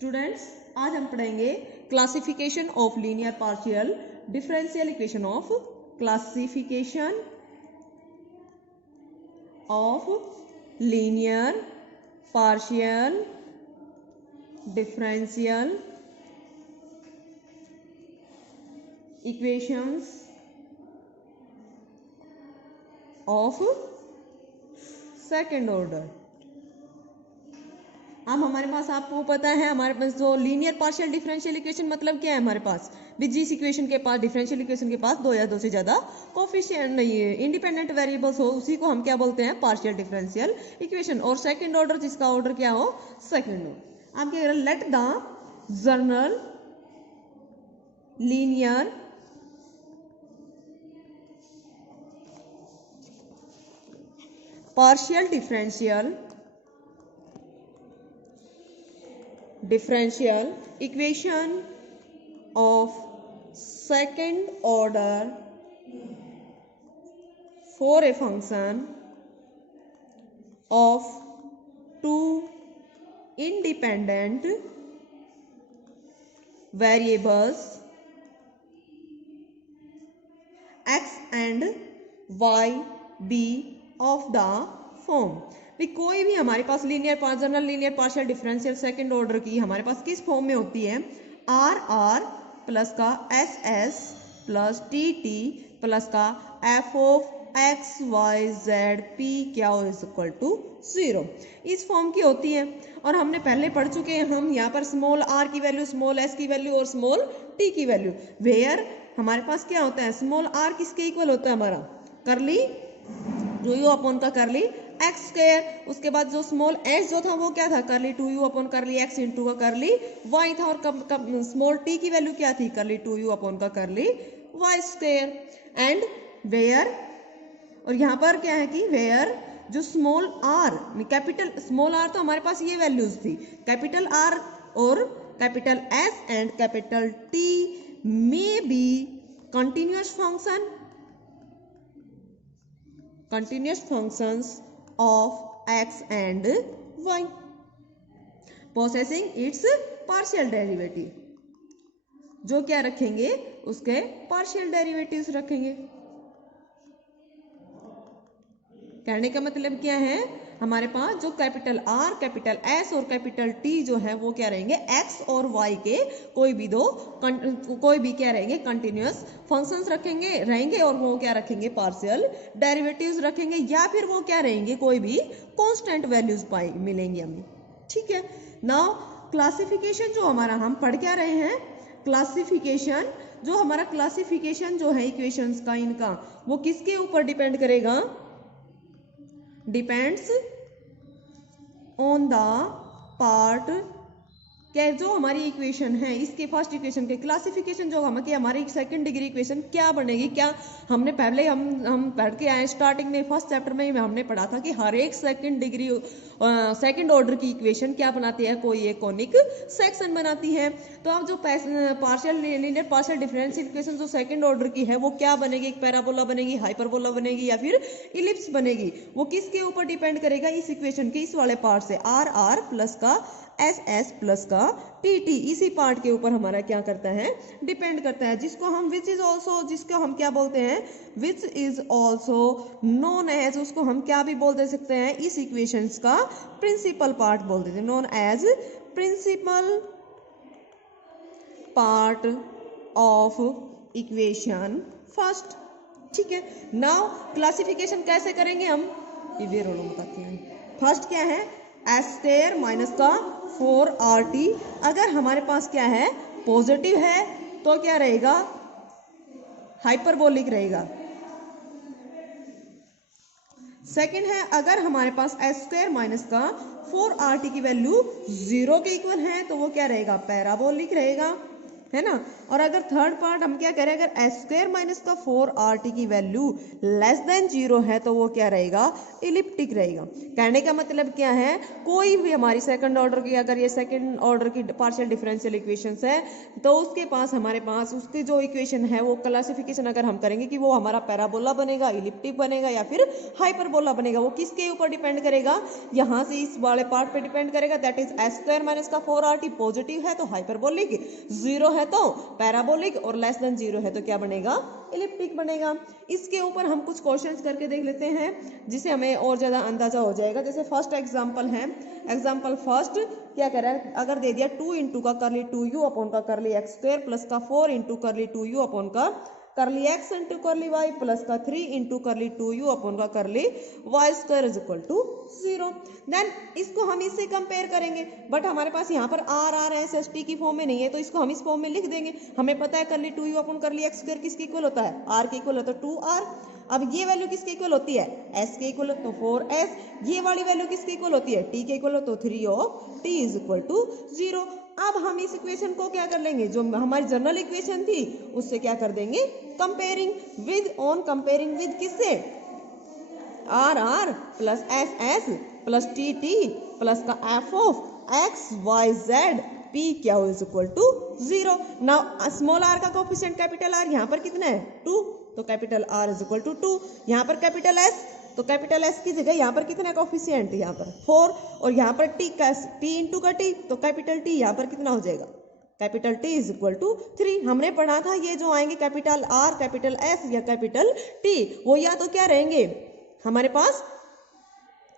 Students, आज हम पढ़ेंगे classification of linear partial differential equation of classification of linear partial differential equations of second order. अब हमारे पास, आपको पता है, हमारे पास जो लीनियर पार्शियल डिफरेंशियल इक्वेशन मतलब क्या है, हमारे पास जिस इक्वेशन के पास, डिफरेंशियल इक्वेशन के पास दो या दो से ज्यादा कोफिशिएंट नहीं है, इंडिपेंडेंट वेरिएबल्स हो, उसी को हम क्या बोलते हैं, पार्शियल डिफरेंशियल इक्वेशन। और सेकंड ऑर्डर, जिसका ऑर्डर क्या हो, सेकंड ऑर्डर। आप क्या करें, let the general linear partial differential equation of second order for a function of two independent variables x and y be of the form. भी कोई भी हमारे पास general linear partial differential second order की हमारे पास किस फॉर्म में होती है, आर आर प्लस का S S plus T T plus का F of x Y Z P क्या इज इक्वल टू 0, इस फॉर्म की होती है। और हमने पहले पढ़ चुके हैं, हम यहाँ पर स्मॉल आर की वैल्यू, स्मॉल एस की वैल्यू और स्मॉल टी की वैल्यू, वेयर हमारे पास क्या होता है, स्मॉल आर किसके इक्वल होता है, हमारा करली टू यू अपॉन का करली एक्स स्क्वायर। उसके बाद जो स्मॉल एस जो था वो क्या था, करली टू यू अपॉन करली एक्स इंटू का करली वाई था। और स्मॉल टी की वैल्यू क्या थी, करली टू यू अपॉन का curly Y square. And where, और यहाँ पर क्या है कि वेयर जो small R, capital small R तो हमारे पास ये वैल्यूज थी, कैपिटल आर और capital S and capital T may be continuous functions of x and y possessing its partial derivative, जो क्या रखेंगे, उसके पार्शियल डेरिवेटिव्स रखेंगे। कहने का मतलब क्या है, हमारे पास जो कैपिटल आर, कैपिटल एस और कैपिटल टी जो है वो क्या रहेंगे, एक्स और वाई के कोई भी क्या रहेंगे, कंटिन्यूअस फंक्शंस रहेंगे और वो क्या रखेंगे, पार्शियल डेरिवेटिव्स रखेंगे, या फिर वो क्या रहेंगे, कोई भी कांस्टेंट वैल्यूज मिलेंगी हमें। ठीक है। नाउ क्लासिफिकेशन जो हमारा हम पढ़ क्या रहे हैं, क्लासिफिकेशन जो है इक्वेशंस का, इनका वो किसके ऊपर डिपेंड करेगा, डिपेंड्स ऑन द पार्ट, क्या जो हमारी इक्वेशन है, इसके फर्स्ट इक्वेशन के क्लासिफिकेशन जो हमारी सेकंड डिग्री इक्वेशन क्या बनेगी। क्या हमने पहले हम पढ़ के आए, स्टार्टिंग में फर्स्ट चैप्टर में हमने पढ़ा था कि हर एक सेकंड ऑर्डर की इक्वेशन क्या बनाती है, कोई एक कोनिक सेक्शन बनाती है। तो अब जो लीनियर पार्शियल डिफरेंशियल इक्वेशन जो सेकंड ऑर्डर की है वो क्या बनेगी, एक पैराबोला बनेगी, हाइपरबोला बनेगी या फिर इलिप्स बनेगी। वो किसके ऊपर डिपेंड करेगा, इस इक्वेशन के इस वाले पार्ट से, आर आर प्लस का एस एस प्लस का टी टी, इसी पार्ट के ऊपर हमारा क्या करता है, डिपेंड करता है, जिसको हम क्या बोलते हैं, which is also known as, उसको हम क्या भी बोल दे सकते हैं, इस इक्वेशंस का प्रिंसिपल पार्ट बोल देते हैं, known as principal part of equation first. ठीक है। नाउ क्लासिफिकेशन कैसे करेंगे हम, ये रोलो बताते हैं। फर्स्ट क्या है, एस स्क्वायर माइनस का 4RT, अगर हमारे पास क्या है, पॉजिटिव है तो क्या रहेगा, हाइपरबोलिक रहेगा। सेकंड है, अगर हमारे पास एस स्क्वायर माइनस का 4RT की वैल्यू 0 के इक्वल है तो वो क्या रहेगा, पैराबोलिक रहेगा। है ना। और अगर थर्ड पार्ट हम क्या करें, अगर एस स्क्वायर माइनस का 4rt की वैल्यू लेस देन 0 है तो वो क्या रहेगा, इलिप्टिक रहेगा। कहने का मतलब क्या है, कोई भी हमारी सेकंड ऑर्डर की, अगर ये सेकंड ऑर्डर की पार्शियल डिफरेंशियल इक्वेशंस है तो उसके पास हमारे पास उसकी जो इक्वेशन है वो क्लासिफिकेशन अगर हम करेंगे कि वो हमारा पैराबोला बनेगा, इलिप्टिक बनेगा या फिर हाइपरबोला बनेगा, वो किसके ऊपर डिपेंड करेगा, यहाँ से इस वाले पार्ट पे डिपेंड करेगा। That is S square minus का 4rt पॉजिटिव है तो हाइपरबोलिक, 0 है तो पैराबोलिक और लेस देन 0 है तो क्या बनेगा, इलिप्टिक बनेगा। इसके ऊपर हम कुछ क्वेश्चंस करके देख लेते हैं जिससे हमें और ज्यादा अंदाजा हो जाएगा। जैसे फर्स्ट एग्जांपल है, एग्जांपल फर्स्ट क्या कह रहा है, अगर दे दिया 2 इंटू का करली 2u अपॉन का करली एक्स स्क्वायर प्लस का 4 इंटू करली 2u अपॉन का curly X into curly Y plus का 3 इंटू करली 2u अपॉन का curly Y square is equal to 0। Then इसको हम इससे कंपेयर करेंगे, बट हमारे पास यहाँ पर R R S S T की फॉर्म में नहीं है तो इसको हम इस फॉर्म में लिख देंगे। हमें पता है करली 2u अपॉन करली एक्स स्क्वायर किसके इक्वल होता है, आर के इक्वल होता है 2r। अब ये वैल्यू किसके इक्वल होती है, s के इक्वल तो 4s, ये वाली वैल्यू किसके इक्वल होती है, t के इक्वल तो 3 of t is equal to 0। अब हम इस इक्वेशन को क्या कर लेंगे, जो हमारी जनरल इक्वेशन थी उससे क्या कर देंगे, comparing with, on comparing with किससे, R are plus S S plus T T plus का F of x Y Z P क्या हो is equal to 0। Now small R का कोफिशिएंट कैपिटल आर यहाँ पर कितना है 2, तो capital R is equal to 2। यहाँ पर कैपिटल एस, तो कैपिटल एस की जगह यहाँ पर कितना कोफिशिएंट, यहाँ पर 4, और यहाँ पर टी का टी इंटू का टी, तो कैपिटल टी यहाँ पर कितना हो जाएगा, capital T is equal to 3। हमने पढ़ा था ये जो आएंगे कैपिटल आर कैपिटल एस या कैपिटल टी, वो या तो क्या रहेंगे हमारे पास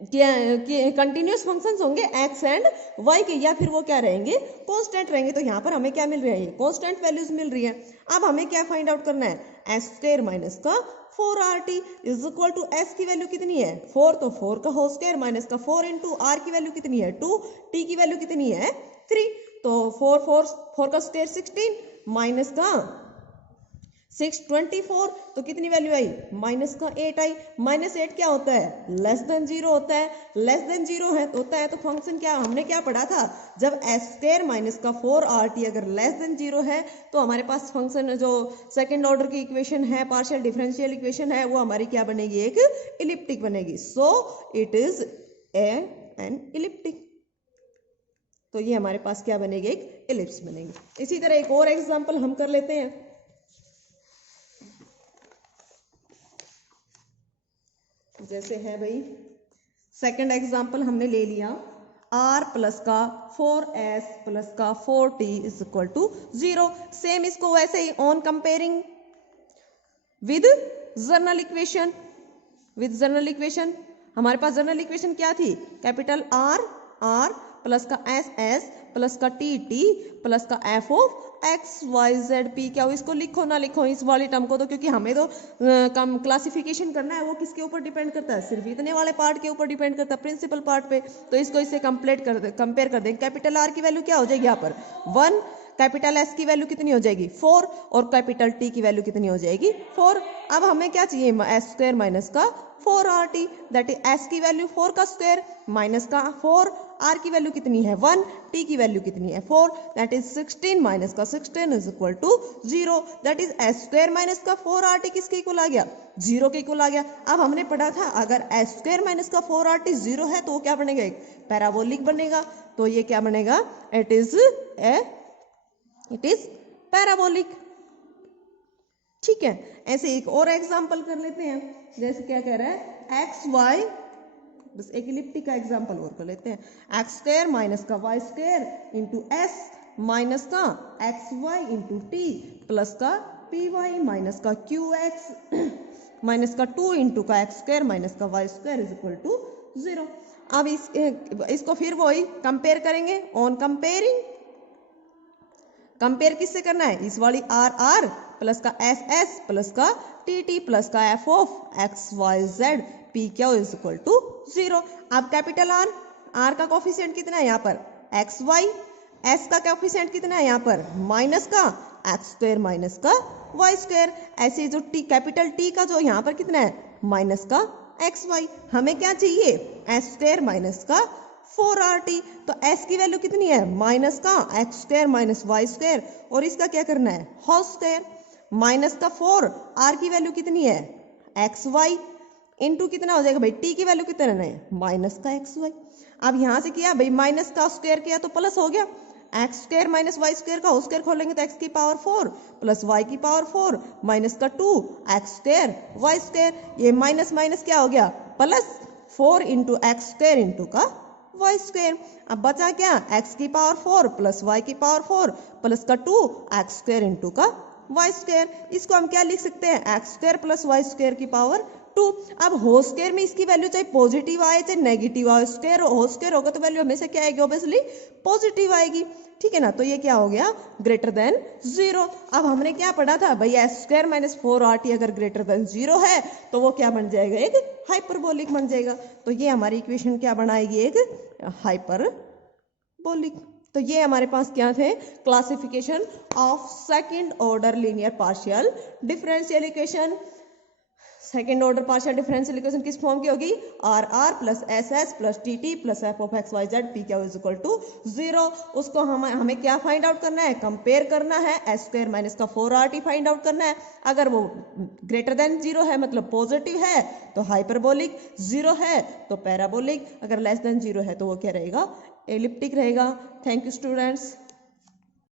कंटिन्यूस फंक्शंस होंगे एक्स एंड वाई के, या फिर वो क्या रहेंगे, कांस्टेंट रहेंगे। तो यहाँ पर हमें क्या मिल रहा है, कांस्टेंट वैल्यूज मिल रही है। अब हमें क्या फाइंड आउट करना है, एस स्क्वायर माइनस का 4rt is equal to S की वैल्यू कितनी है 4, तो 4 का होल स्क्वायर माइनस का 4 इंटू आर की वैल्यू कितनी है 2, टी की वैल्यू कितनी है 3, तो 4 का स्क्वायर 16 माइनस का 6 24, तो कितनी वैल्यू आई माइनस का 8 आई। माइनस 8 क्या होता है, लेस देन 0 होता है, लेस देन 0 है होता है तो फंक्शन क्या, हमने क्या पढ़ा था, जब एस स्क्वायर माइनस का 4rt अगर लेस देन 0 है तो हमारे पास फंक्शन जो सेकंड ऑर्डर की इक्वेशन है, पार्शियल डिफरेंशियल इक्वेशन है, वो हमारी क्या बनेगी, एक इलिप्टिक बनेगी। So it is an elliptic, तो ये हमारे पास क्या बनेगी, एक इलिप्स बनेगी। इसी तरह एक और एग्जाम्पल हम कर लेते हैं। जैसे है भाई सेकंड एग्जाम्पल हमने ले लिया, r प्लस का 4s प्लस का 4t is equal to 0। Same इसको वैसे ही on comparing with general equation, with general equation हमारे पास जनरल इक्वेशन क्या थी, कैपिटल r प्लस का s प्लस का t प्लस का f of x Y Z P क्या हो, इसको लिखो ना लिखो इस वाली टर्म को, तो क्योंकि हमें तो कम क्लासिफिकेशन करना है, वो किसके ऊपर डिपेंड करता है, सिर्फ इतने वाले पार्ट के ऊपर डिपेंड करता है, प्रिंसिपल पार्ट पे। तो इसको इससे कंपेयर कर देंगे। कैपिटल आर की वैल्यू क्या हो जाएगी यहाँ पर 1, कैपिटल एस की वैल्यू कितनी हो जाएगी 4, और कैपिटल टी की वैल्यू कितनी हो जाएगी 4। अब हमें क्या चाहिए, एस स्क्वायर माइनस का 4rt, दैट इज एस की वैल्यू 4 का स्क्वायर माइनस का 4, आर की वैल्यू कितनी है 1, टी की वैल्यू कितनी है 4, दैट इज 16 माइनस का 16 is equal to 0। That is S square minus का 4rt किसके इक्वल आ गया, 0 के इक्वल आ गया। अब हमने पढ़ा था अगर एस स्क्वायर माइनस का 4rt 0 है तो वो क्या बनेगा, एक पैराबोलिक बनेगा। तो ये क्या बनेगा, इट इज पैराबोलिक। ठीक है, ऐसे एक और एग्जांपल कर लेते हैं। जैसे क्या कह रहा है, एक्स वाई, बस एक इलिप्टिक का एग्जांपल और कर लेते हैं, एक्स स्क्वायर माइनस का Y square into S minus का X Y into T plus का पी वाई माइनस का क्यू एक्स माइनस का 2 इंटू का एक्स स्क्वायर माइनस का Y square is equal to 0। अब इसको फिर वही कंपेयर करेंगे, ऑन कंपेयरिंग, कंपेयर किससे करना है, इस वाली आर प्लस का एस प्लस का टी प्लस का F of x Y Z P क्या इज इक्वल टू 0। अब कैपिटल आर का कोफिशिएंट कितना है यहाँ पर एक्स वाई, एस का कोफिशिएंट कितना है यहाँ पर माइनस का एक्स स्क्वायर माइनस का वाई स्क्वायर। ऐसे जो टी कैपिटल टी का जो यहाँ पर कितना है माइनस का एक्स वाई। हमें क्या चाहिए, एस स्क्वायर माइनस का 4RT। तो s की वैल्यू कितनी है, माइनस का X square minus Y square, और इसका क्या करना है, होल स्क्वायर, माइनस का 4, r की वैल्यू कितनी है, एक्स वाई, इंटू कितना हो जाएगा भाई, t की वैल्यू कितना है, माइनस का एक्स वाई। अब यहां से किया भाई, माइनस का स्क्वायर किया तो प्लस हो गया, X square minus Y square का होल स्क्वायर खोलेंगे तो एक्स की पावर 4 प्लस वाई की पावर 4 माइनस का 2 एक्स स्क्वायर वाई स्क्वायर, ये माइनस माइनस क्या हो गया, plus 4 into X square into का वाई स्क्वायर। अब बचा क्या, एक्स की पावर 4 प्लस वाई की पावर 4 प्लस का 2 एक्स स्क्वायर इंटू का वाई स्क्वायर। इसको हम क्या लिख सकते हैं, x square plus y square की पावर 2। अब होल स्क्वायर में इसकी वैल्यू चाहे पॉजिटिव आए चाहे नेगेटिव आए, स्क्वायर होल स्क्वायर होगा तो वैल्यू हमेशा क्या आएगी, ऑब्वियसली पॉजिटिव आएगी, ठीक है ना। तो ये क्या हो गया, ग्रेटर देन 0। अब हमने क्या पढ़ा था भाई, एस स्क्वायर माइनस 4RT अगर ग्रेटर देन 0 है तो वो क्या बन जाएगा, एक हाइपरबोलिक बन जाएगा। तो ये हमारी इक्वेशन क्या बनाएगी, एक हाइपरबोलिक। तो ये हमारे पास क्या थे, classification of second order linear partial differential equation. Second order partial differential equation किस फॉर्म की होगी, r are plus S S plus T T plus f of x Y Z P क्या इज इक्वल टू 0। उसको हमें क्या find out करना है, compare करना है, एस स्क्वायर माइनस का 4RT फाइंड आउट करना है। अगर वो ग्रेटर देन 0 है मतलब पॉजिटिव है तो हाइपरबोलिक, 0 है तो पैराबोलिक, अगर लेस देन 0 है तो वो क्या रहेगा, एलिप्टिक रहेगा। Thank you students.